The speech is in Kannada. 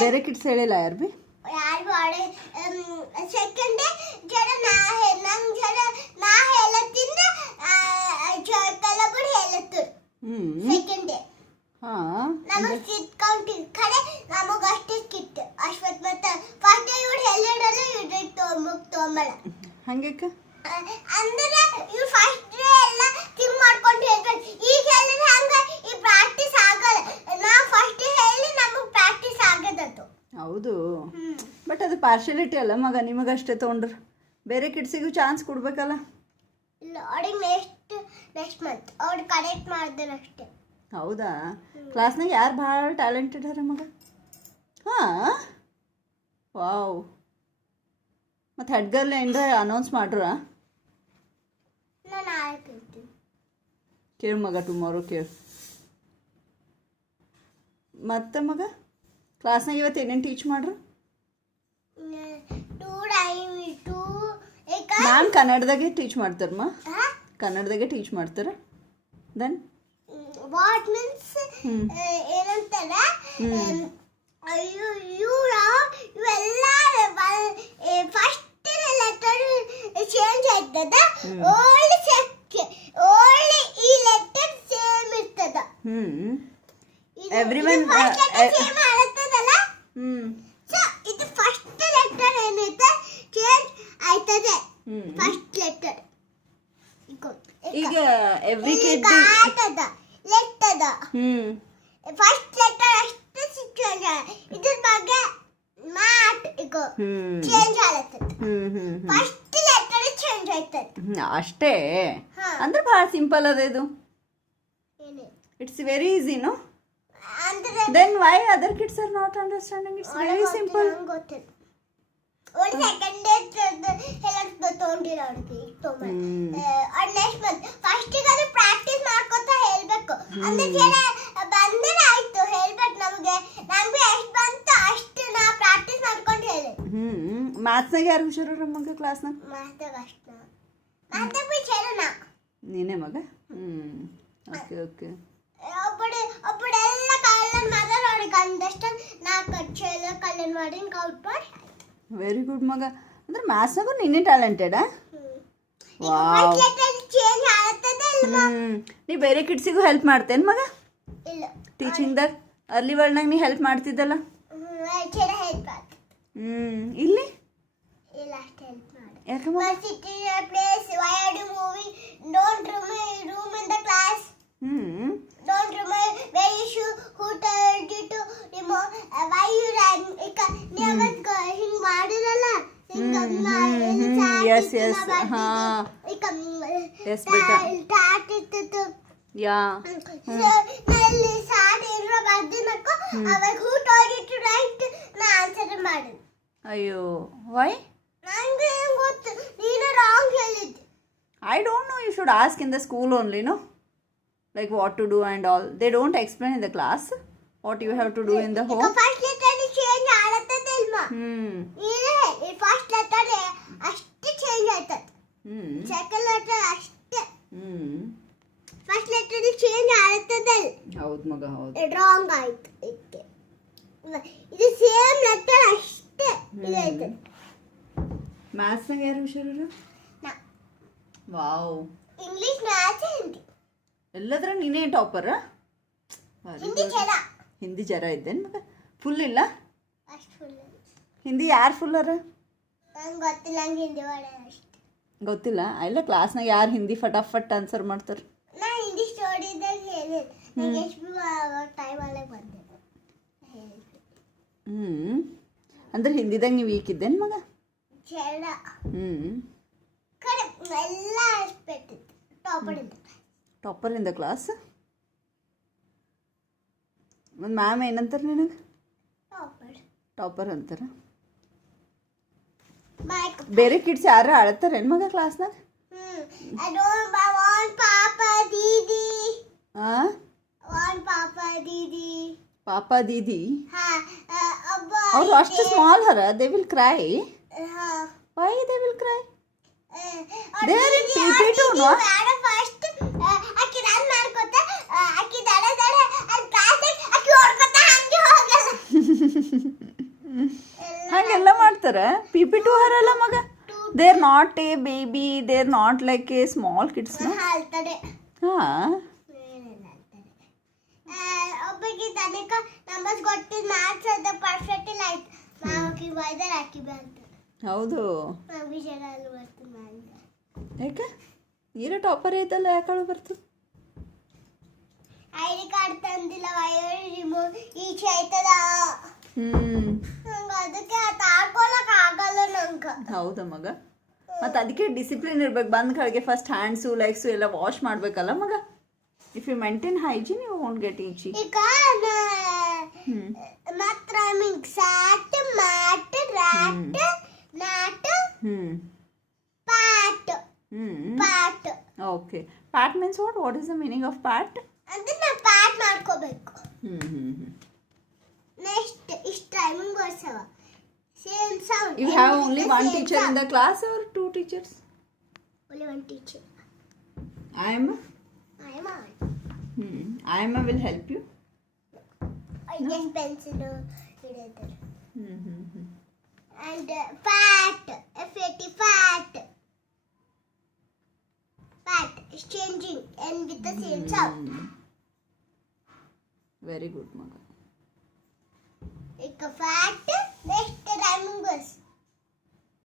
ಬೇರೆ ಕಿಡ್ಸ್ ಹೇಳಿಲ್ಲ ಯಾರು ಬಿ ಯಾರು ಬಾಳೆ ಸೆಕೆಂಡ್ ಜರ ನಾ ಹೇಳತ್ತಿಂದ ಕಲಬುಡಿ ಹೇಳತ್ತು ಸೆಕೆಂಡ್ ಹಾ ನಮಗೆ ಸಿಟ್ ಕೌಂಟ್ ಕಡೆ ನಮಗೆ ಅಷ್ಟೇ ಕಿಟ್ ಅಶ್ವತ್ ಮತ್ತೆ ಫಸ್ಟ್ ಇವ್ರು ಹೇಳಿಡಲ್ಲ ಇವ್ರು ತೊಂಬಳ ಹಂಗಕ್ಕ ಅಂದ್ರೆ ಇವ್ರು ಫಸ್ಟ್ ಎಲ್ಲ ಥಿಂಕ್ ಮಾಡ್ಕೊಂಡು ಹೇಳ್ತಾರೆ ಈಗ ಹೇಳಿದ್ರೆ ಹಂಗ ಈ ಪ್ರಾಕ್ಟೀಸ್ ಆಗಲ್ಲ ನಾವು ಫಸ್ಟ್ ಹೇಳಿ ನಮಗೆ ಪ್ರಾಕ್ಟೀಸ್ ಆಗದತ್ತು ಹೌದು ಬಟ್ ಅದು ಪಾರ್ಶಿಯಾಲಿಟಿ ಅಲ್ಲ ಮಗ ನಿಮಗಷ್ಟೇ ತೊಗೊಂಡ್ರು ಬೇರೆ ಕಿಡ್ಸಿಗೂ ಚಾನ್ಸ್ ಕೊಡ್ಬೇಕಲ್ಲ ಇಲ್ಲ ಅವ್ರಿಗೆ ನೆಕ್ಸ್ಟ್ ಮಂತ್ ಅವ್ರು ಕರೆಕ್ಟ್ ಮಾಡಿದ್ರೆ ಅಷ್ಟೇ ಹೌದಾ ಕ್ಲಾಸ್ನಾಗ ಯಾರು ಭಾಳ ಟ್ಯಾಲೆಂಟೆಡ್ ಅರ ಮಗ ಹಾಂ ವಾವ್ ಮತ್ತು ಹೆಡ್ ಗರ್ಲ್ ಏನ್ರ ಅನೌನ್ಸ್ ಮಾಡ್ರ ನಾನು ಆಳ್ತೀನಿ ಕೇಳು ಮಗ ಟುಮಾರೋ ಕೇಳು ಮತ್ತೆ ಮಗ ಕ್ಲಾಸ್ನಾಗ ಇವತ್ತು ಏನೇನು ಟೀಚ್ ಮಾಡ್ರು ಮ್ಯಾಮ್ ಕನ್ನಡದಾಗೆ ಟೀಚ್ ಮಾಡ್ತಾರಮ್ಮ ಕನ್ನಡದಾಗೆ ಟೀಚ್ ಮಾಡ್ತಾರೆ ದೆನ್ ವಾಟ್ ಮೀನ್ಸ್ ಏನಂತಾರೆ ಇವೆಲ್ಲ ಫಸ್ಟ್ ಲೆಟರ್ ಚೇಂಜ್ ಆಯ್ತದ ಓಲ್ಡ್ ಈ ಲೆಟರ್ ಸೇಮ್ ಇರ್ತದ ಎವ್ರಿವನ್ ಸೇಮ್ ಆಗುತ್ತದಲ್ಲ ಸೊ ಇದು ಫಸ್ಟ್ ಲೆಟರ್ ಏನೈತೆ ಚೇಂಜ್ ಆಯ್ತದೆ ಫಸ್ಟ್ ಲೆಟರ್ ಈಗ ಎವ್ರಿ ಕಿಡ್ ಆಟದ ಲೆಟ್ಟದ ಫಸ್ಟ್ ಲೆಟರ್ ಅಷ್ಟು ಚೇಂಜ್ ಇದ್ರ ಬಗ್ಗೆ ಮಾಟ್ ಈಗ ಚೇಂಜ್ ಆಗುತ್ತೆ ಫಸ್ಟ್ ಲೆಟರ್ ಚೇಂಜ್ ಆಯ್ತದೆ ಅಷ್ಟೇ ಅಂದ್ರೆ ಭಾಳ ಸಿಂಪಲ್ ಅದ ಇದು ಇಟ್ಸ್ ವೆರಿ ಈಸಿ ನೋ ಅಂದ್ರೆ then why other kids are not understanding it's very simple ಗೊತ್ತಿಲ್ಲ ಒಂದು ಸೆಕೆಂಡ್ ಹೇಳಕ್ ತೊಗೊಂಡಿಲ್ಲ ಅವ್ರಿಗೆ ನೆಕ್ಸ್ಟ್ ಮಂತ್ ಫಸ್ಟಿಗೆ ಅದು ಪ್ರಾಕ್ಟೀಸ್ ಮಾಡ್ಕೊತಾ ಹೇಳ್ಬೇಕು ಅಂದ್ರೆ ಜನ ಬಂದ್ರೆ ಆಯ್ತು ಹೇಳ್ಬೇಕು ನಮಗೆ ಎಷ್ಟು ಬಂತು ಅಷ್ಟು ನಾ ಪ್ರಾಕ್ಟೀಸ್ ಮಾಡ್ಕೊಂಡು ಹೇಳಿ ಮ್ಯಾಥ್ಸ್ನಾಗ ಯಾರು ಹುಷಾರ ಮಗ ಕ್ಲಾಸ್ನಾಗ ಮಾತಾಗ ಅಷ್ಟು ಮಾತಾಗ ಬಿಚ್ಚೇನ ನೀನೇ ಮಗ ಓಕೆ ಓಕೆ ಒಬ್ಬಡೆಲ್ಲ ಕಲ್ಲನ್ ಮಾತಾಡೋರಿಗೆ ಅಂದಷ್ಟು ನಾ ಕಚ್ಚೆಲ್ಲ ಕಲ್ಲನ್ ಮಾಡಿ ಔಟ್ ಮಾಡಿ ವೆರಿ ಗುಡ್ ಮಗ ಅಂದ್ರೆ ಮ್ಯಾಥ್ಸ್ನಾಗೂ ನೀನೇ ಟ್ಯಾಲೆಂಟೆಡಾ ವಾವ್ ನೀ ಬೇರೆ ಕಿಡ್ಸಿಗೂ ಹೆಲ್ಪ್ ಮಾಡ್ತೇನೆ ಮಗ ಟೀಚಿಂಗ್ದಾಗ ಅರ್ಲಿ ವರ್ಲ್ಡ್ನಾಗ ನೀ ಹೆಲ್ಪ್ ಮಾಡ್ತಿದ್ದಲ್ಲ ಇಲ್ಲಿ ಯಾಕಮ್ಮ Don't remember where you should, who told you to remove, why you ran. ಹಿಂಗ್ ಮಾಡಿರಲ್ಲ ಎಸ್ ಎಸ್ ಹಾಂ ಎಸ್ ಬೇಟ ಯಾ ನಲ್ಲಿ ಸಾಟ್ ಏನಾರ ಬರ್ದಿನಕ್ಕೋ ಅವಾಗ ಹೂ told you to write ನಾ ಆನ್ಸರ್ ಮಾಡಿದೆ ಅಯ್ಯೋ ವೈ ನಂಗೆ ಗೊತ್ತು ನೀನು ರಾಂಗ್ ಹೇಳಿದ್ದೆ I don't know, you should ask in the school only, no? Like what to do and all. They don't explain in the class what you have to do in the home. First letter change ಆಗುತ್ತದೆ ಇಲ್ವಾ ಈ ಫಸ್ಟ್ ಲೆಟರ್ ಅಷ್ಟೇ ಚೇಂಜ್ ಆಯ್ತದೆ ಸೆಕೆಂಡ್ ಲೆಟರ್ ಅಷ್ಟೇ ಫಸ್ಟ್ ಲೆಟರ್ ಚೇಂಜ್ ಆಗುತ್ತದೆ ಹೌದು ಮಗ ಹೌದು ರಾಂಗ್ ಆಯ್ತು ಇದು ಸೇಮ್ ಲೆಟರ್ ಅಷ್ಟೇ ಇದಾಯ್ತದೆ ಮ್ಯಾಥ್ಸ್ನಾಗ ಯಾರು ಹುಷಾರು ವಾವ್ ಇಂಗ್ಲಿಷ್ ಮ್ಯಾಥ್ಸ್ ಹಿಂದಿ ಎಲ್ಲದ್ರ ನೀನೇ ಟಾಪರ್ ಹಿಂದಿ ಜರ ಹಿಂದಿ ಜರ ಇದ್ದೇನು ಮಗ ಫುಲ್ ಇಲ್ಲ ಅಷ್ಟು ಫುಲ್ ಹಿಂದಿ ಯಾರು ಫುಲ್ಲರ ನಂಗೆ ಗೊತ್ತಿಲ್ಲ ನಂಗೆ ಹಿಂದಿ ಒಳ್ಳೆ ಅಷ್ಟೇ ಗೊತ್ತಿಲ್ಲ ಇಲ್ಲ ಕ್ಲಾಸ್ನಾಗ ಯಾರು ಹಿಂದಿ ಫಟಾಫಟ್ ಆನ್ಸರ್ ಮಾಡ್ತಾರೆ ನಾ ಹಿಂದಿ ಸ್ಟೋರಿದಾಗ ಹೇಳಿದೆ ನಂಗೆ ಎಷ್ಟು ಟೈಮ್ ಒಳಗೆ ಬಂದೆ ಅಂದ್ರೆ ಹಿಂದಿದಾಗ ನೀವು ವೀಕ್ ಇದ್ದೇನು ಮಗ ಜರ ಕಡೆ ಎಲ್ಲ ಎಕ್ಸ್ಪೆಕ್ಟ್ ಇತ್ತು ಟಾಪರ್ ಇನ್ ದ ಕ್ಲಾಸ್ ಒಂದು ಮ್ಯಾಮ್ ಏನಂತಾರೆ ನಿನಗೆ ಟಾಪರ್ ಅಂತಾರೆ ಬೇರೆ ಕಿಡ್ಸ್ ಯಾರು ಆಳ್ತಾರೇನು ಮಗ ಕ್ಲಾಸ್ನಾಗ ಪಾಪ ದೀದಿ ಅವ್ರು ಅಷ್ಟು ಸ್ಮಾಲ್ ಹರ they will cry why they will cry they are in PP too, no? First ಅಕ್ಕಿ ರನ್ ಮಾಡ್ಕೊತ ಅಕ್ಕಿ ದಡ ದಡ ಅಲ್ಲಿ ಕ್ಲಾಸ್ ಅಕ್ಕಿ ಓಡ್ಕೊತ ಹಂಗೆ ಹೋಗಲ್ಲ ಮಾಡ್ತಾರ PP2 ಹರಲ್ಲ ಮಗ. They are not A baby, they are not like A small kids. ಹೇಳ್ತಾರೆ ಹಾಂ ಒಬ್ಬರಿಗೆ ತನಕ ನಂಬರ್ಸ್ ಗೊತ್ತಿದ್ದು ಮ್ಯಾಥ್ಸ್ ಅದು ಪರ್ಫೆಕ್ಟ್ ಇಲ್ಲ ಆಯ್ತು ನಾವು ವೈದರ್ ಹಾಕಿ ಬಂತು. ಹೌದು. ವಿಷಯದಲ್ಲಿ ಬರ್ತೀನಿ ಮಾಡಿದೆ. ಯಾಕೆ ನೀರ ಟಾಪರ್ ಐತಲ್ಲ, ಯಾಕಳು ಬರ್ತದೆ? ಐ ಡಿ ಕಾರ್ಡ್ ತಂದಿಲ್ಲ, ವೈರ್ ರಿಮೂವ್ ಈಚೆ ಆಯ್ತದ. ನಂಗೆ ಅದಕ್ಕೆ ತಾಡ್ಕೊಳಕ್ ಆಗಲ್ಲ ನಂಗೆ. ಹೌದಾ ಮಗ? ಮತ್ತು ಅದಕ್ಕೆ ಡಿಸಿಪ್ಲಿನ್ ಇರ್ಬೇಕು. ಬಂದ ಕಡೆಗೆ ಫಸ್ಟ್ ಹ್ಯಾಂಡ್ಸು ಲೈಕ್ಸು ಎಲ್ಲ ವಾಶ್ ಮಾಡಬೇಕಲ್ಲ ಮಗ. If you maintain hygiene you won't get itchy. ಈಗ ಮಾತ್ರ means sat mat rat not pat pat. Okay, pat means what? What is the meaning of pat? ಅದನ್ನ ಪ್ಯಾಟ್ ಮಾಡ್ಕೋಬೇಕು. ನೆಕ್ಸ್ಟ್ ಇಷ್ಟು ಟೈಮಿಂಗ್ ಬರ್ಸವ same sound. You have only one teacher in the class or two teachers? Only one teacher. Ayama? Ayama. Ayama will help you? I just pencil hidider. And fat, F-A-T, fat. Fat is changing and with the same sound. Very good, Maga. Like a fat, next rhyming verse.